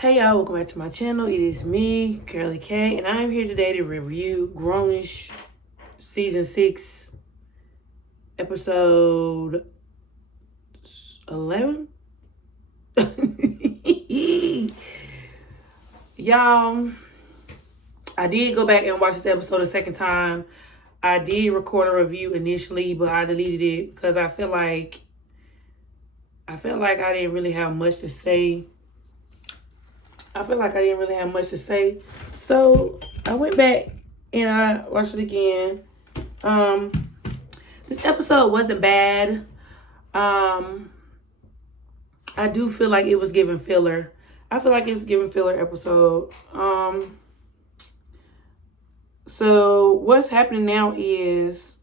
Hey y'all, welcome back to my channel. It is me, Curly K, and I'm here today to review Grownish Season 6, Episode 11. Y'all, I did go back and watch this episode a second time. I did record a review initially, but I deleted it because I feel like I didn't really have much to say. So I went back and I watched it again. This episode wasn't bad. I do feel like it was giving filler. I feel like it was giving filler episode. So what's happening now is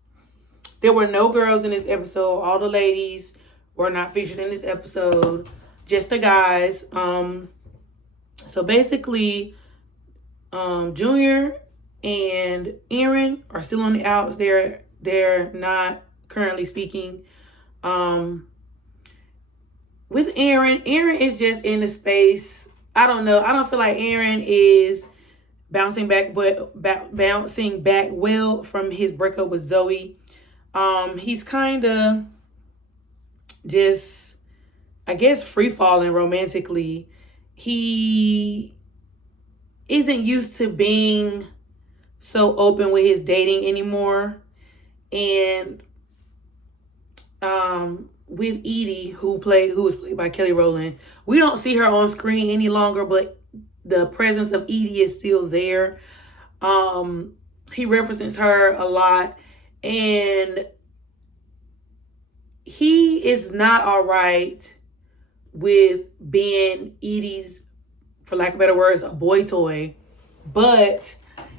there were no girls in this episode. All the ladies were not featured in this episode. Just the guys. So basically, Junior and Aaron are still on the outs. They're not currently speaking. With Aaron is just in the space. I don't know. I don't feel like Aaron is bouncing back well from his breakup with Zoe. He's kind of just, I guess, free falling romantically. He isn't used to being so open with his dating anymore. And with Edie, who was played by Kelly Rowland, we don't see her on screen any longer, but the presence of Edie is still there. He references her a lot, and he is not all right with being Edie's, for lack of better words, a boy toy, but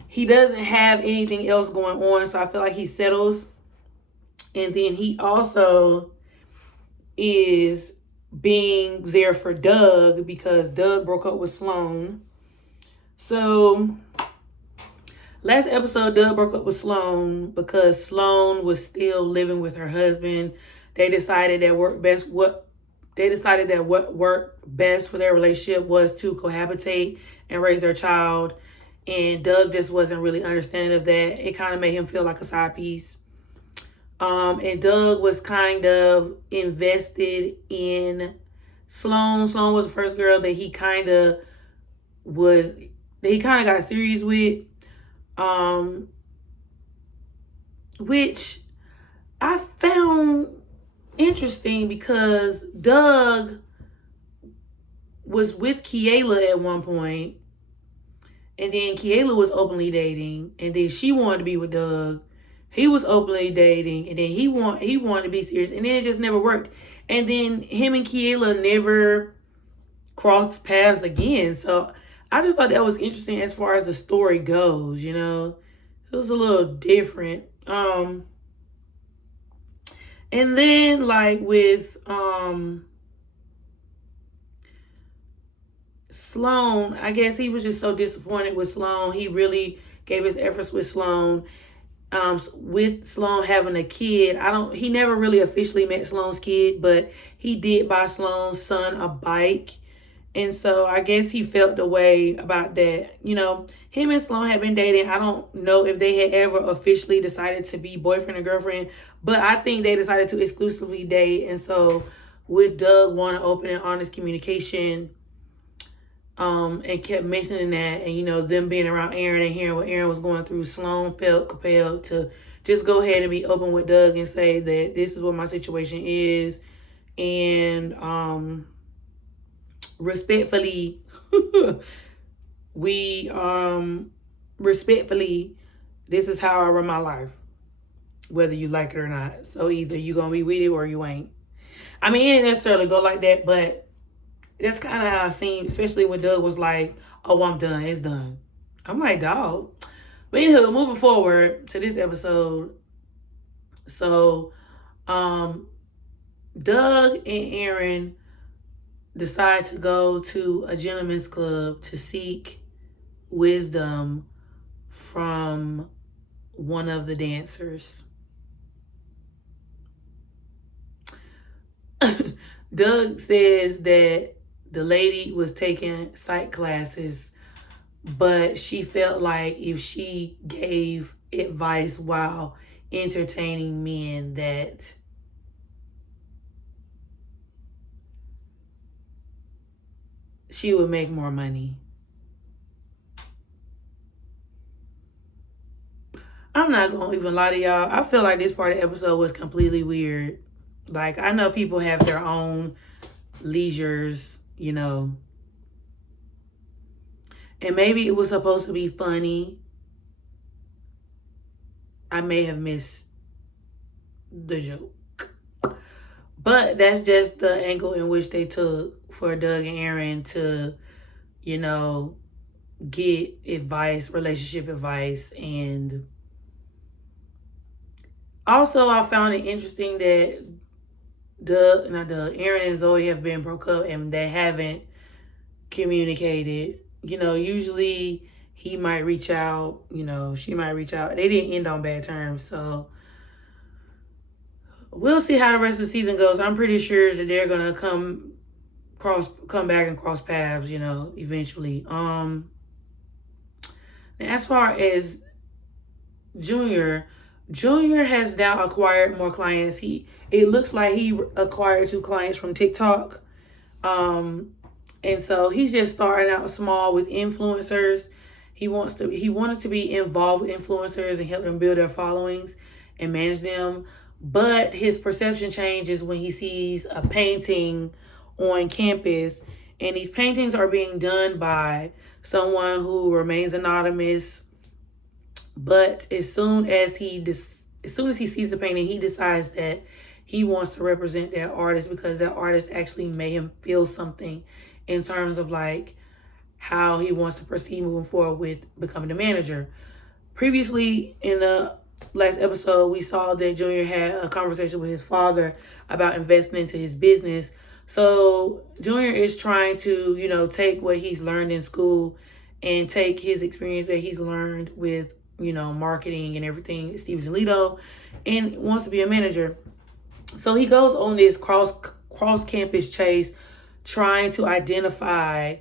he doesn't have anything else going on, so I feel like he settles. And then he also is being there for Doug because Doug broke up with Sloan. So last episode, Doug broke up with Sloan because Sloan was still living with her husband. They decided that what worked best for their relationship was to cohabitate and raise their child. And Doug just wasn't really understanding of that. It kind of made him feel like a side piece. And Doug was kind of invested in Sloan. Sloan was the first girl that he kind of got serious with. Which I found interesting because Doug was with Kiela at one point, and then Kiela was openly dating, and then she wanted to be with Doug. He was openly dating, and then he wanted to be serious, and then it just never worked. And then him and Kiela never crossed paths again. So I just thought that was interesting as far as the story goes, you know. It was a little different. And then like with Sloan, I guess he was just so disappointed with Sloan. He really gave his efforts with Sloan. With Sloan having a kid, he never really officially met Sloan's kid, but he did buy Sloan's son a bike. And so I guess he felt the way about that. You know, him and Sloan had been dating. I don't know if they had ever officially decided to be boyfriend and girlfriend, but I think they decided to exclusively date. And so with Doug wanting open and honest communication, and kept mentioning that, and, you know, them being around Aaron and hearing what Aaron was going through, Sloan felt compelled to just go ahead and be open with Doug and say that this is what my situation is. And respectfully, this is how I run my life, whether you like it or not. So either you're going to be with it or you ain't. I mean, it didn't necessarily go like that, but that's kind of how it seemed, especially when Doug was like, oh, I'm done. It's done. I'm like, dog. But anywho, moving forward to this episode. So, Doug and Aaron decide to go to a gentleman's club to seek wisdom from one of the dancers. Doug says that the lady was taking psych classes, but she felt like if she gave advice while entertaining men, that she would make more money. I'm not gonna even lie to y'all. I feel like this part of the episode was completely weird. Like, I know people have their own leisures, you know. And maybe it was supposed to be funny. I may have missed the joke. But that's just the angle in which they took for Doug and Aaron to, you know, get advice, relationship advice. And also I found it interesting that Aaron and Zoe have been broke up and they haven't communicated. You know, usually he might reach out, you know, she might reach out. They didn't end on bad terms, so we'll see how the rest of the season goes. I'm pretty sure that they're gonna come back and cross paths, you know, eventually. As far as Junior has now acquired more clients. It looks like he acquired 2 clients from TikTok. And so he's just starting out small with influencers. He wanted to be involved with influencers and help them build their followings and manage them. But his perception changes when he sees a painting on campus, and these paintings are being done by someone who remains anonymous. But as soon as he sees the painting, he decides that he wants to represent that artist because that artist actually made him feel something in terms of like how he wants to proceed moving forward with becoming a manager. Previously in the last episode, we saw that Junior had a conversation with his father about investing into his business. So Junior is trying to, you know, take what he's learned in school and take his experience that he's learned with, you know, marketing and everything at Stevenson Lido, and wants to be a manager. So he goes on this cross campus chase trying to identify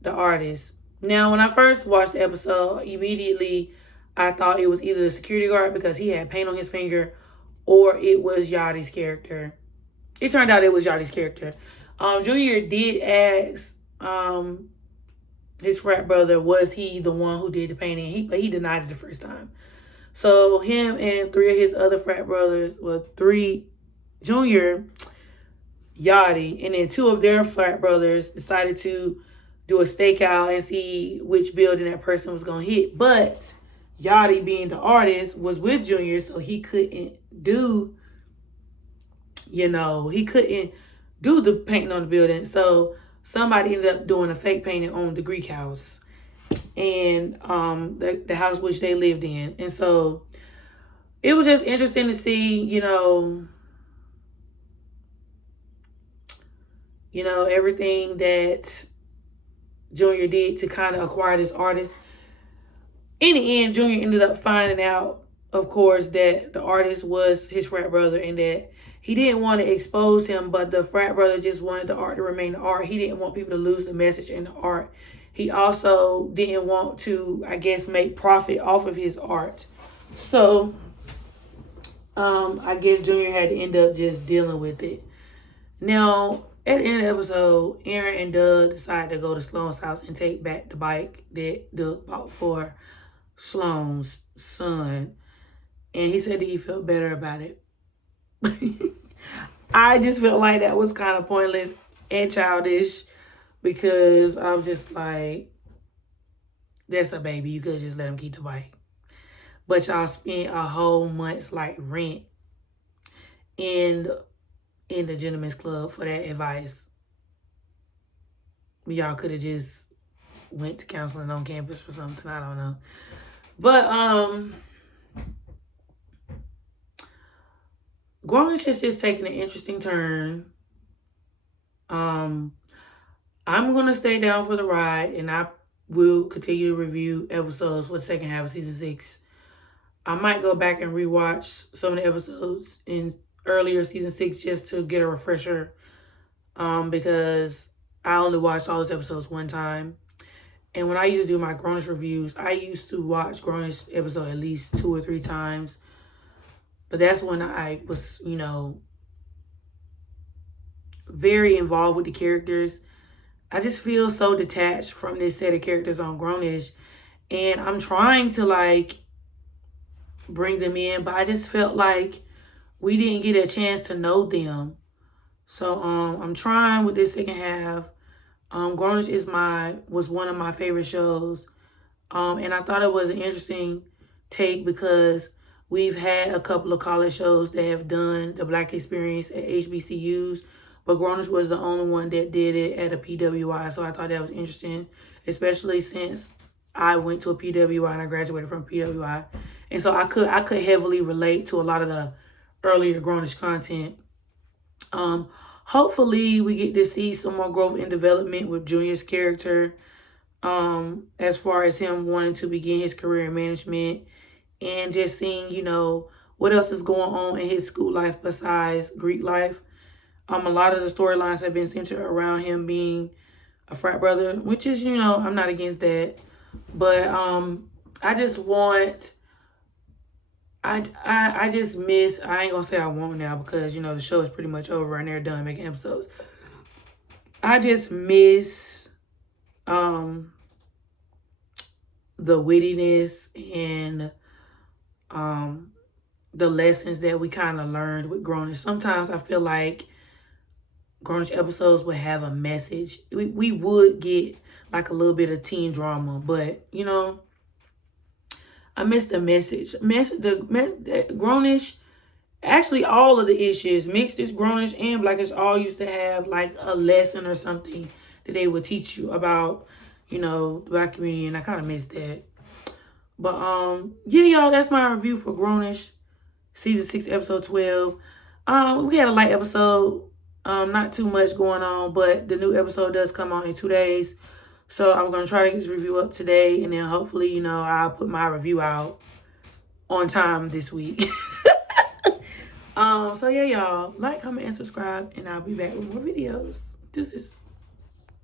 the artist. Now, when I first watched the episode, immediately I thought it was either the security guard because he had paint on his finger, or it was Yachty's character. It turned out it was Yachty's character. Junior did ask his frat brother, was he the one who did the painting? But he denied it the first time. So him and 3 of his other frat brothers, well, 3, Junior, Yachty, and then 2 of their frat brothers decided to do a stakeout and see which building that person was going to hit. But Yachty, being the artist, was with Junior, so he couldn't do, you know, he couldn't do the painting on the building. So somebody ended up doing a fake painting on the Greek house and the house which they lived in. And so it was just interesting to see, you know, everything that Junior did to kind of acquire this artist. In the end, Junior ended up finding out, of course, that the artist was his frat brother and that he didn't want to expose him, but the frat brother just wanted the art to remain the art. He didn't want people to lose the message in the art. He also didn't want to, I guess, make profit off of his art. So, I guess Junior had to end up just dealing with it. Now, at the end of the episode, Aaron and Doug decided to go to Sloan's house and take back the bike that Doug bought for Sloan's son. And he said that he felt better about it. I just felt like that was kind of pointless and childish because I was just like, that's a baby. You could just let him keep the bike. But y'all spent a whole month's like rent in the gentleman's club for that advice. Y'all could have just went to counseling on campus or something. I don't know. But Grownish is just taking an interesting turn. I'm gonna stay down for the ride, and I will continue to review episodes for the second half of season 6. I might go back and rewatch some of the episodes in earlier season 6 just to get a refresher. Because I only watched all those episodes one time. And when I used to do my Grownish reviews, I used to watch Grownish episode at least 2 or 3 times. But that's when I was, you know, very involved with the characters. I just feel so detached from this set of characters on Grownish. And I'm trying to, like, bring them in, but I just felt like we didn't get a chance to know them. So I'm trying with this second half. Grownish was one of my favorite shows. And I thought it was an interesting take because we've had a couple of college shows that have done the Black experience at HBCUs, but Grownish was the only one that did it at a PWI. So I thought that was interesting, especially since I went to a PWI and I graduated from PWI. And so I could heavily relate to a lot of the earlier Grownish content. Hopefully we get to see some more growth and development with Junior's character, as far as him wanting to begin his career in management and just seeing, you know, what else is going on in his school life besides Greek life. A lot of the storylines have been centered around him being a frat brother, which is, you know, I'm not against that. But I just want, I just miss, I ain't gonna say I won't now because, you know, the show is pretty much over and they're done making episodes. I just miss the wittiness and the lessons that we kind of learned with Grownish. Sometimes I feel like Grownish episodes would have a message. We would get like a little bit of teen drama, but you know, I miss the message. The Grownish, actually all of the issues, Mixed-ish, Grownish, and Blackish, all used to have like a lesson or something that they would teach you about, you know, the Black community, and I kind of miss that. But yeah, y'all, that's my review for Grownish season 6, episode 12. We had a light episode, not too much going on, but the new episode does come out in 2 days. So I'm gonna try to get this review up today, and then hopefully, you know, I'll put my review out on time this week. So yeah, y'all, like, comment, and subscribe, and I'll be back with more videos. Deuces.